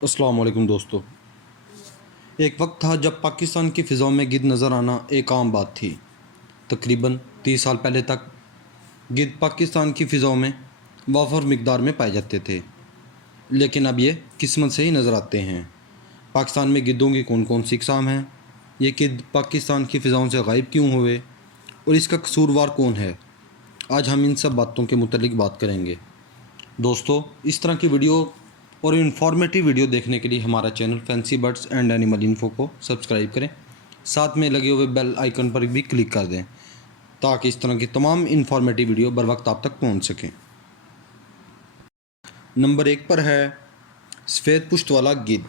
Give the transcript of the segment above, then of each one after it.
अस्सलाम वालेकुम दोस्तों। एक वक्त था जब पाकिस्तान की फ़िज़ाओं में गिद्ध नज़र आना एक आम बात थी। तकरीबन 30 साल पहले तक गिद्ध पाकिस्तान की फ़िज़ाओं में वाफर मिकदार में पाए जाते थे, लेकिन अब ये किस्मत से ही नज़र आते हैं। पाकिस्तान में गिद्धों की कौन कौन सी अक़साम हैं, ये गिद्ध पाकिस्तान की फ़िज़ाओं से गायब क्यों हुए और इसका कसूरवार कौन है, आज हम इन सब बातों के मुतालिक बात करेंगे। दोस्तों, इस तरह की वीडियो और इन्फॉर्मेटिव वीडियो देखने के लिए हमारा channel fancy birds and animal info को सब्सक्राइब करें, साथ में लगे हुए बेल आइकन पर भी क्लिक कर दें ताकि इस तरह की तमाम इन्फॉर्मेटिव वीडियो बर वक्त आप तक पहुंच सकें। नंबर 1 पर है सफ़ेद पुश्त वाला गिद्ध,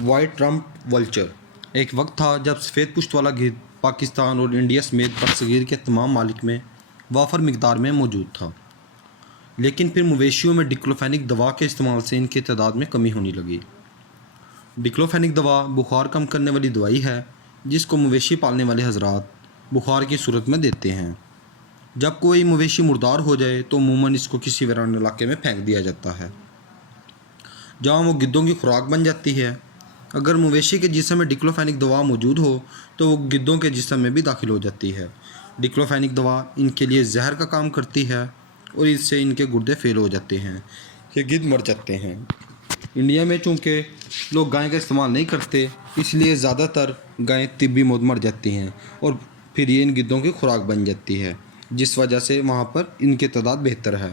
वाइट रम्प्ड वल्चर। एक वक्त था जब सफ़ेद पुश्त वाला गिद्ध पाकिस्तान और इंडिया समेत बरसगीर के तमाम मालिक में वाफर मिकदार में मौजूद था, लेकिन फिर मवेशियों में डिक्लोफेनिक दवा के इस्तेमाल से इनकी तादाद में कमी होने लगी। डिक्लोफेनिक दवा बुखार कम करने वाली दवाई है जिसको मवेशी पालने वाले हजरात बुखार की सूरत में देते हैं। जब कोई मवेशी मुर्दार हो जाए तो अमूमन इसको किसी वीरान इलाके में फेंक दिया जाता है जहाँ वो गिद्धों की खुराक बन जाती है। अगर मवेशी के जिस्म में डिक्लोफेनिक दवा मौजूद हो तो वो गिद्धों के जिस्म में भी दाखिल हो जाती है। डिक्लोफेनिक दवा इनके लिए जहर का काम करती है और इससे इनके गुर्दे फेल हो जाते हैं, ये गिद्ध मर जाते हैं। इंडिया में चूँकि लोग गाय का इस्तेमाल नहीं करते, इसलिए ज़्यादातर गायें तिब्बी मौत मर जाती हैं और फिर ये इन गिद्धों की खुराक बन जाती है, जिस वजह से वहाँ पर इनकी तादाद बेहतर है।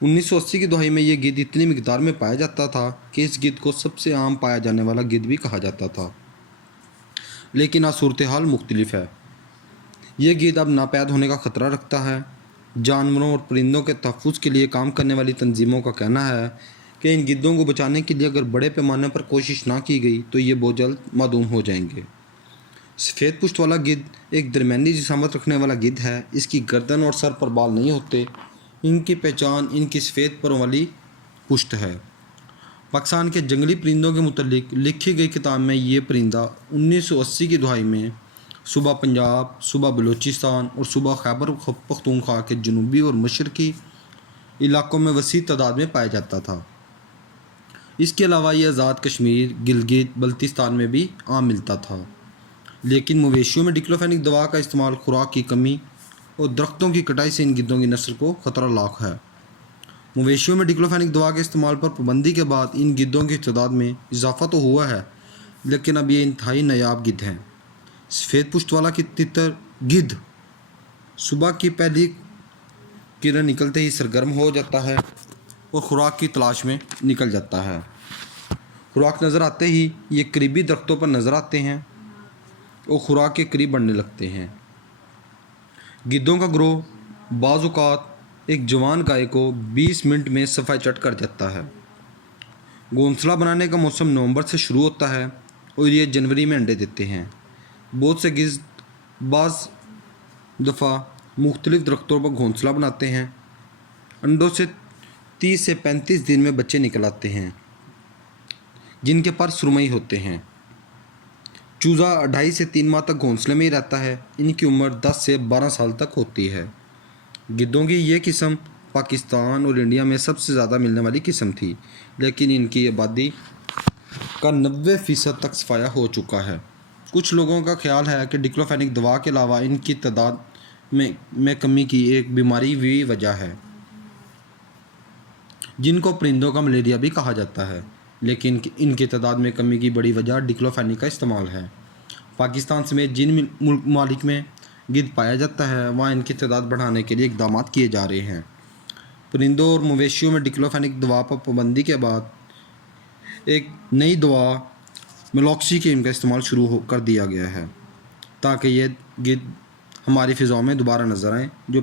1980 की दहाई में ये गिद्ध इतनी मिकदार में पाया जाता था कि इस गिद्ध को सबसे आम पाया जाने वाला गिद्ध भी कहा जाता था, लेकिन आज सूरत हाल मुख्तलिफ है। ये गिद्ध अब नापैद होने का ख़तरा रखता है। जानवरों और परिंदों के तहफ़्फ़ुज़ के लिए काम करने वाली तंजीमों का कहना है कि इन गिद्धों को बचाने के लिए अगर बड़े पैमाने पर कोशिश ना की गई तो ये बहुत जल्द मादूम हो जाएंगे। सफ़ेद पुश्त वाला गिद्ध एक दरमियानी जिसामत रखने वाला गिद्ध है। इसकी गर्दन और सर पर बाल नहीं होते। इनकी पहचान इनकी सफ़ेद परों वाली पुश्त है। पाकिस्तान के जंगली परिंदों के मुतल्लिक लिखी गई किताब में ये परिंदा 1980 की दहाई में सूबा पंजाब, सूबा बलूचिस्तान और सूबा खैबर पख्तूनख्वा के जनूबी और मशरकी इलाकों में वसी तादाद में पाया जाता था। इसके अलावा ये आज़ाद कश्मीर, गिलगित बल्तिस्तान में भी आम मिलता था, लेकिन मवेशियों में डिक्लोफेनिक दवा का इस्तेमाल, खुराक की कमी और दरख्तों की कटाई से इन गिद्धों की नस्ल को ख़तरा लाक है। मवेशियों में डिक्लोफेनिक दवा के इस्तेमाल पर पाबंदी के बाद इन गिद्धों की तादाद में इजाफा तो हुआ है, लेकिन अब ये इंतहाई नायाब गिद्ध हैं। सफ़ेद पुश्त वाला की तितर गिद्ध सुबह की पहली किरण निकलते ही सरगर्म हो जाता है और ख़ुराक की तलाश में निकल जाता है। खुराक नज़र आते ही ये करीबी दरख्तों पर नज़र आते हैं और ख़ुराक के करीब बढ़ने लगते हैं। गिद्धों का ग्रोह बाज़ एक जवान गाय को 20 मिनट में सफ़ाई चट कर जाता है। घोंसला बनाने का मौसम नवंबर से शुरू होता है और ये जनवरी में अंडे देते हैं। बहुत से गिद्ध बाज़ दफ़ा मुख्तलिफ़ दरख्तों पर घोंसला बनाते हैं। अंडों से 30 से 35 दिन में बच्चे निकल आते हैं जिनके पर सुरमई होते हैं। चूज़ा 2.5 से 3 माह तक घोंसले में ही रहता है। इनकी उम्र 10 से 12 साल तक होती है। गिद्धों की ये किस्म पाकिस्तान और इंडिया में सबसे ज़्यादा मिलने वाली किस्म थी, लेकिन इनकी आबादी का 90% तक सफाया हो चुका है। कुछ लोगों का ख्याल है कि डिक्लोफेनिक दवा के अलावा इनकी तादाद में कमी की एक बीमारी भी वजह है जिनको परिंदों का मलेरिया भी कहा जाता है, लेकिन इनकी तादाद में कमी की बड़ी वजह डिक्लोफेनिक का इस्तेमाल है। पाकिस्तान समेत जिन मुल्क में गिद्ध पाया जाता है वहाँ इनकी तादाद बढ़ाने के लिए इकदाम किए जा रहे हैं। परिंदों और मवेशियों में डिक्लोफेनिक दवा पर पाबंदी के बाद एक नई दवा मेलॉक्सीडिन का इस्तेमाल शुरू कर दिया गया है ताकि ये गिद्ध हमारी फ़िज़ाओं में दोबारा नज़र आएँ। जो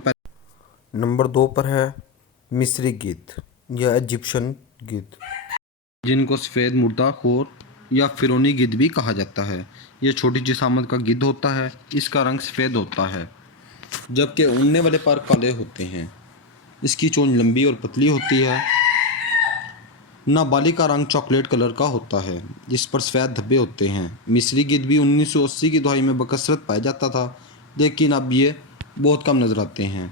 नंबर 2 पर है मिस्री गिद्ध या इजिप्शियन गिद्ध, जिनको सफ़ेद मुर्दाखोर या फ़िरौनी गिद्ध भी कहा जाता है। ये छोटी जिसामत का गिद्ध होता है। इसका रंग सफ़ेद होता है जबकि उड़ने वाले पर काले होते हैं। इसकी चोंच लंबी और पतली होती है। नाबालिग का रंग चॉकलेट कलर का होता है जिस पर सफ़ेद धब्बे होते हैं। मिस्री गिद्ध भी 1980 की दहाई में बकसरत पाया जाता था, लेकिन अब ये बहुत कम नज़र आते हैं।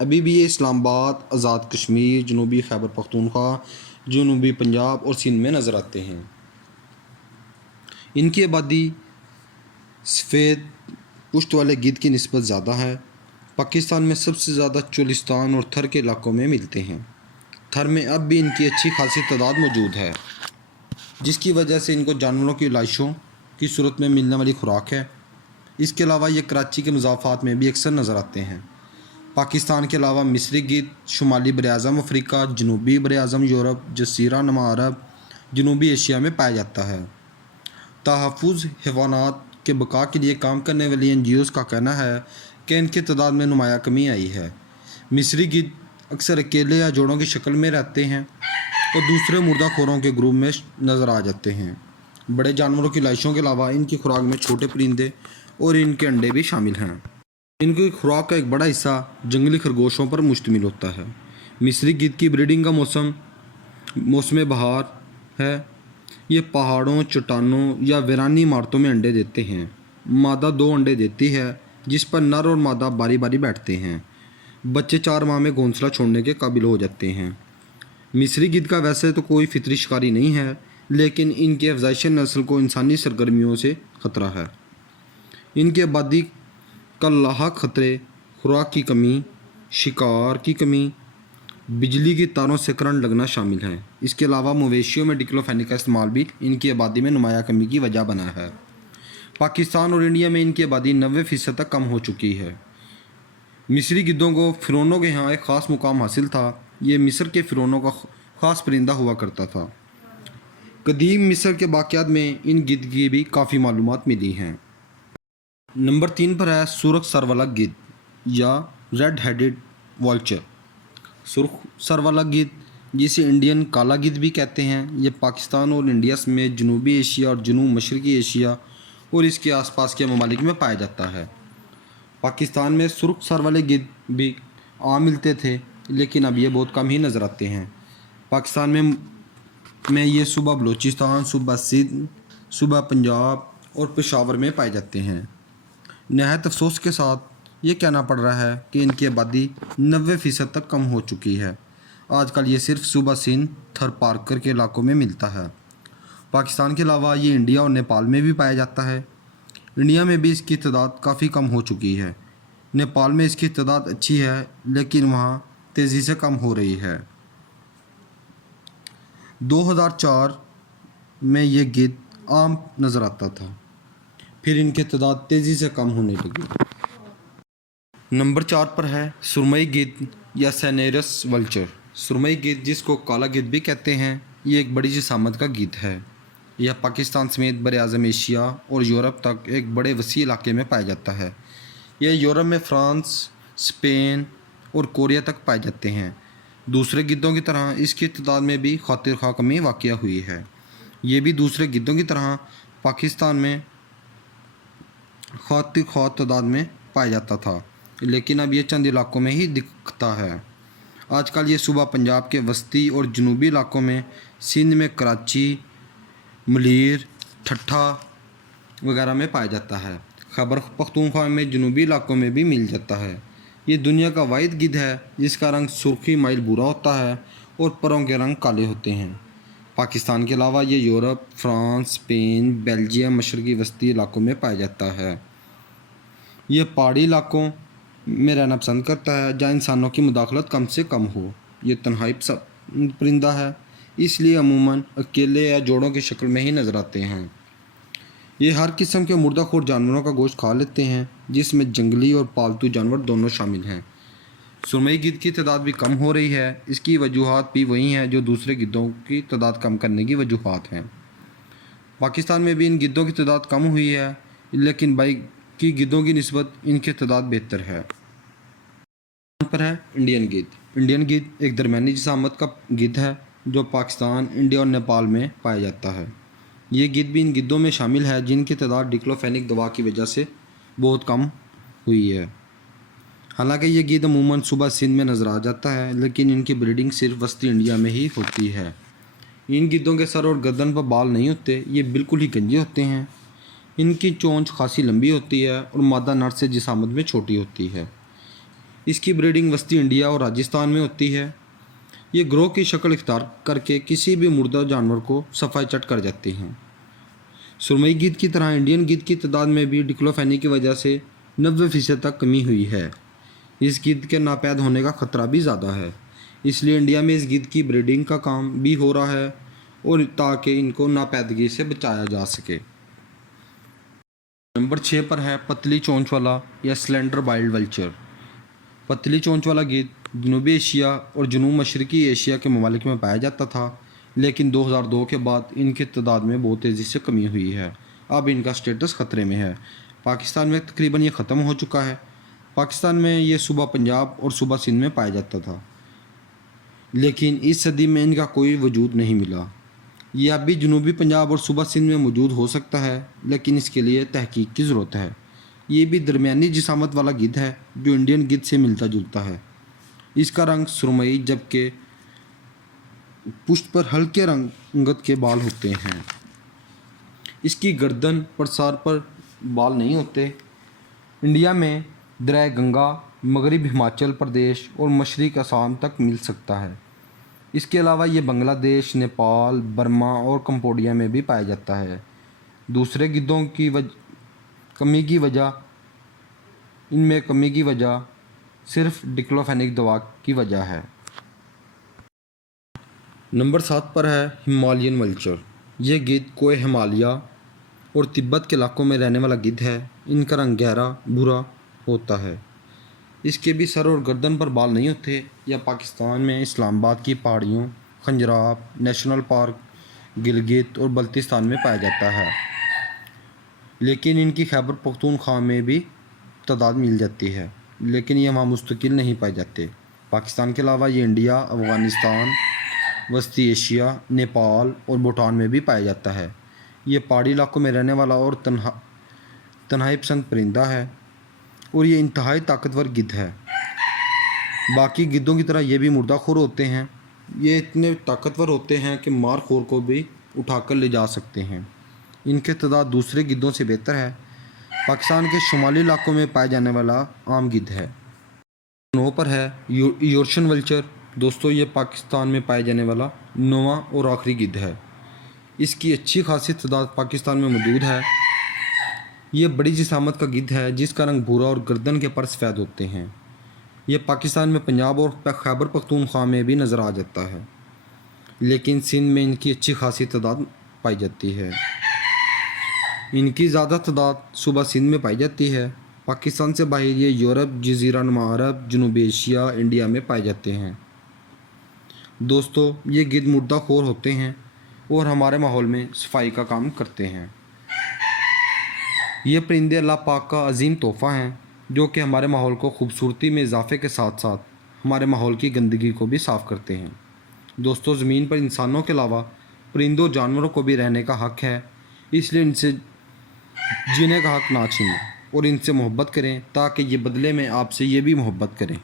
अभी भी ये इस्लामाबाद, आज़ाद कश्मीर, जनूबी खैबर पख्तूनख्वा, जनूबी पंजाब और सिंध में नज़र आते हैं। इनकी आबादी सफ़ेद पुश्त वाले गिद्ध की निस्बत ज़्यादा है। पाकिस्तान में सबसे ज़्यादा चोलिस्तान और थर के इलाकों में मिलते हैं। थर में अब भी इनकी अच्छी खासी तादाद मौजूद है, जिसकी वजह से इनको जानवरों की लाशों की सूरत में मिलने वाली खुराक है। इसके अलावा ये कराची के मज़ाफ़ात में भी अक्सर नज़र आते हैं। पाकिस्तान के अलावा मिस्री गिद्ध शुमाली बर-ए-आज़म अफ्रीका, जनूबी बर-ए-आज़म यूरोप, जज़ीरा नुमा अरब, जनूबी एशिया में पाया जाता है। तहफ़्फ़ुज़ हैवानात के बका के लिए काम करने वाली NGOs का कहना है कि इनकी तादाद में नुमाया कमी आई है। मिस्री गिद्ध अक्सर अकेले या जोड़ों की शक्ल में रहते हैं और दूसरे मुर्दाखोरों के ग्रुप में नज़र आ जाते हैं। बड़े जानवरों की लाशों के अलावा इनकी खुराक में छोटे परिंदे और इनके अंडे भी शामिल हैं। इनकी खुराक का एक बड़ा हिस्सा जंगली खरगोशों पर मुश्तमिल होता है। मिस्री गिद्ध की ब्रीडिंग का मौसम बहार है। ये पहाड़ों, चट्टानों या वीरानी इमारतों में अंडे देते हैं। मादा 2 अंडे देती है, जिस पर नर और मादा बारी बारी बैठते हैं। बच्चे 4 माह में घोंसला छोड़ने के काबिल हो जाते हैं। मिस्री गिद्ध का वैसे तो कोई फितरी शिकारी नहीं है, लेकिन इनकी अफज़ाइश नस्ल को इंसानी सरगर्मियों से ख़तरा है। इनकी आबादी का लाहक ख़तरे खुराक की कमी, शिकार की कमी, बिजली की तारों से करंट लगना शामिल हैं। इसके अलावा मवेशियों में डिक्लोफेनिक का इस्तेमाल भी इनकी आबादी में नुमाया कमी की वजह बना है। पाकिस्तान और इंडिया में इनकी आबादी 90% तक कम हो चुकी है। मिस्री गिद्धों को फ़िरौनों के यहाँ एक ख़ास मुकाम हासिल था। ये मिस्र के फ़िरौनों का ख़ास परिंदा हुआ करता था। कदीम मिस्र के बाक़ियात में इन गिद्ध की भी काफ़ी मालूमात मिली हैं। नंबर 3 पर है सुर्ख सर वाला गिद्ध या रेड हेडेड वॉल्चर। सुर्ख सर वाला गिद्ध, जिसे इंडियन काला गिद्ध भी कहते हैं, ये पाकिस्तान और इंडिया समेत जनूबी एशिया और जनूब मशरक़ी एशिया और इसके आसपास के ममालिक में पाया जाता है। पाकिस्तान में सुर्ख सर वाले गिद्ध भी आम मिलते थे, लेकिन अब ये बहुत कम ही नज़र आते हैं। पाकिस्तान में ये सूबा बलूचिस्तान, सूबा सिंध, सूबा पंजाब और पेशावर में पाए जाते हैं। नहायत अफसोस के साथ ये कहना पड़ रहा है कि इनकी आबादी 90% तक कम हो चुकी है। आजकल ये सिर्फ सूबा सिंध, थर पारकर के इलाकों में मिलता है। पाकिस्तान के अलावा ये इंडिया और नेपाल में भी पाया जाता है। इंडिया में भी इसकी तादाद काफ़ी कम हो चुकी है। नेपाल में इसकी तादाद अच्छी है, लेकिन वहाँ तेज़ी से कम हो रही है। 2004 में ये गिद्ध आम नज़र आता था, फिर इनकी तादाद तेज़ी से कम होने लगी। नंबर 4 पर है सुरमई गिद्ध या सैनेरस वल्चर। सुरमई गिद्ध, जिसको काला गिद्ध भी कहते हैं, ये एक बड़ी जिसामत का गिद्ध है। यह पाकिस्तान समेत बर-ए-आज़म एशिया और यूरोप तक एक बड़े वसी इलाके में पाया जाता है। यह यूरोप में फ्रांस, स्पेन और कोरिया तक पाए जाते हैं। दूसरे गिद्धों की तरह इसकी तादाद में भी खातिर खा कमी वाक़या हुई है। ये भी दूसरे गिद्धों की तरह पाकिस्तान में खातिर खा तादाद में पाया जाता था, लेकिन अब ये चंद इलाकों में ही दिखता है। आजकल ये सूबा पंजाब के वस्ती और जनूबी इलाकों में, सिंध में कराची, मलीर, ठट्ठा वगैरह में पाया जाता है। खैबर पख्तूनख्वा में जनूबी इलाकों में भी मिल जाता है। ये दुनिया का वाहिद गिद्ध है जिसका रंग सुर्खी माइल भूरा होता है और परों के रंग काले होते हैं। पाकिस्तान के अलावा ये यूरोप, फ्रांस, स्पेन, बेल्जियम, मशरक़ी वस्ती इलाकों में पाया जाता है। ये पहाड़ी इलाकों में रहना पसंद करता है जहाँ इंसानों की मुदाखलत कम से कम हो। ये तन्हाई पसंद परिंदा है, इसलिए अमूमन अकेले या जोड़ों की शक्ल में ही नज़र आते हैं। ये हर किस्म के मुर्दाखोर जानवरों का गोश्त खा लेते हैं, जिसमें जंगली और पालतू जानवर दोनों शामिल हैं। सुरमई गिद्ध की तादाद भी कम हो रही है। इसकी वजूहात भी वही हैं जो दूसरे गिद्धों की तादाद कम करने की वजूहात हैं। पाकिस्तान में भी इन गिद्धों की तादाद कम हुई है, लेकिन बाकी गिद्धों की निस्बत इनकी तादाद बेहतर है। पर है इंडियन गिद्ध। इंडियन गिद्ध एक दरमियानी जिसामत का गिद्ध है जो पाकिस्तान, इंडिया और नेपाल में पाया जाता है। ये गिद्ध भी इन गिद्धों में शामिल है जिनकी तादाद डिक्लोफेनिक दवा की वजह से बहुत कम हुई है। हालांकि ये गिद्ध अमूमन सुबह सिंध में नज़र आ जाता है, लेकिन इनकी ब्रीडिंग सिर्फ वस्ती इंडिया में ही होती है। इन गिद्धों के सर और गर्दन पर बाल नहीं होते, ये बिल्कुल ही गंजे होते हैं। इनकी चोंच खासी लंबी होती है और मादा नर से जिसामत में छोटी होती है। इसकी ब्रीडिंग वस्ती इंडिया और राजस्थान में होती है। یہ گروہ کی شکل اختیار کر کے کسی بھی مردہ جانور کو صفائی چٹ کر جاتے ہیں۔ سرمئی گدھ کی طرح انڈین گدھ کی تعداد میں بھی ڈکلوفینی کی وجہ سے 90% تک کمی ہوئی ہے۔ اس گدھ کے ناپید ہونے کا خطرہ بھی زیادہ ہے، اس لیے انڈیا میں اس گدھ کی بریڈنگ کا کام بھی ہو رہا ہے اور تاکہ ان کو ناپیدگی سے بچایا جا سکے۔ نمبر 6 پر ہے پتلی چونچ والا یا سلینڈر بائلڈ ولچر۔ پتلی چونچ والا گدھ جنوبی ایشیا اور جنوب مشرقی ایشیا کے ممالک میں پایا جاتا تھا، لیکن 2002 کے بعد ان کی تعداد میں بہت تیزی سے کمی ہوئی ہے۔ اب ان کا سٹیٹس خطرے میں ہے۔ پاکستان میں تقریباً یہ ختم ہو چکا ہے۔ پاکستان میں یہ صوبہ پنجاب اور صوبہ سندھ میں پایا جاتا تھا، لیکن اس صدی میں ان کا کوئی وجود نہیں ملا۔ یہ اب بھی جنوبی پنجاب اور صوبہ سندھ میں موجود ہو سکتا ہے، لیکن اس کے لیے تحقیق کی ضرورت ہے۔ یہ بھی درمیانی جسامت والا گدھ ہے جو انڈین گدھ سے ملتا جلتا ہے۔ اس کا رنگ سرمئی جبکہ پشت پر ہلکے رنگت کے بال ہوتے ہیں۔ اس کی گردن پر سر پر بال نہیں ہوتے۔ انڈیا میں دریائے گنگا، مغرب ہماچل پردیش اور مشرق آسام تک مل سکتا ہے۔ اس کے علاوہ یہ بنگلہ دیش، نیپال، برما اور کمبوڈیا میں بھی پایا جاتا ہے۔ دوسرے گدھوں کی کمی کی وجہ صرف ڈکلوفینک دوا کی وجہ ہے۔ نمبر 7 پر ہے ہمالیین ولچر۔ یہ گدھ کوہ ہمالیہ اور تبت کے علاقوں میں رہنے والا گدھ ہے۔ ان کا رنگ گہرا بھورا ہوتا ہے۔ اس کے بھی سر اور گردن پر بال نہیں ہوتے۔ یہ پاکستان میں اسلام آباد کی پہاڑیوں، کھنجراب نیشنل پارک، گلگت اور بلتستان میں پایا جاتا ہے، لیکن ان کی خیبر پختونخوا میں بھی تعداد مل جاتی ہے، لیکن یہ وہاں مستقل نہیں پائے جاتے۔ پاکستان کے علاوہ یہ انڈیا، افغانستان، وسطی ایشیا، نیپال اور بھوٹان میں بھی پایا جاتا ہے۔ یہ پہاڑی علاقوں میں رہنے والا اور تنہائی پسند پرندہ ہے اور یہ انتہائی طاقتور گدھ ہے۔ باقی گدھوں کی طرح یہ بھی مردہ خور ہوتے ہیں۔ یہ اتنے طاقتور ہوتے ہیں کہ مار خور کو بھی اٹھا کر لے جا سکتے ہیں۔ ان کی تعداد دوسرے گدھوں سے بہتر ہے۔ پاکستان کے شمالی علاقوں میں پائے جانے والا عام گدھ ہے۔ 9 پر ہے یورشین ولچر۔ دوستو، یہ پاکستان میں پائے جانے والا 9واں اور آخری گدھ ہے۔ اس کی اچھی خاصی تعداد پاکستان میں موجود ہے۔ یہ بڑی جسامت کا گدھ ہے جس کا رنگ بھورا اور گردن کے پر سفید ہوتے ہیں۔ یہ پاکستان میں پنجاب اور خیبر پختونخوا میں بھی نظر آ جاتا ہے، لیکن سندھ میں ان کی اچھی خاصی تعداد پائی جاتی ہے۔ ان کی زیادہ تعداد صوبہ سندھ میں پائی جاتی ہے۔ پاکستان سے باہر یہ یورپ، جزیرہ نما عرب، جنوبی ایشیا، انڈیا میں پائے جاتے ہیں۔ دوستو، یہ گدھ مردہ خور ہوتے ہیں اور ہمارے ماحول میں صفائی کا کام کرتے ہیں۔ یہ پرندے اللہ پاک کا عظیم تحفہ ہیں جو کہ ہمارے ماحول کو خوبصورتی میں اضافے کے ساتھ ساتھ ہمارے ماحول کی گندگی کو بھی صاف کرتے ہیں۔ دوستو، زمین پر انسانوں کے علاوہ پرندوں جانوروں کو بھی رہنے کا حق ہے، اس لیے ان سے جینے کا حق نہ چھینیں اور ان سے محبت کریں تاکہ یہ بدلے میں آپ سے یہ بھی محبت کریں۔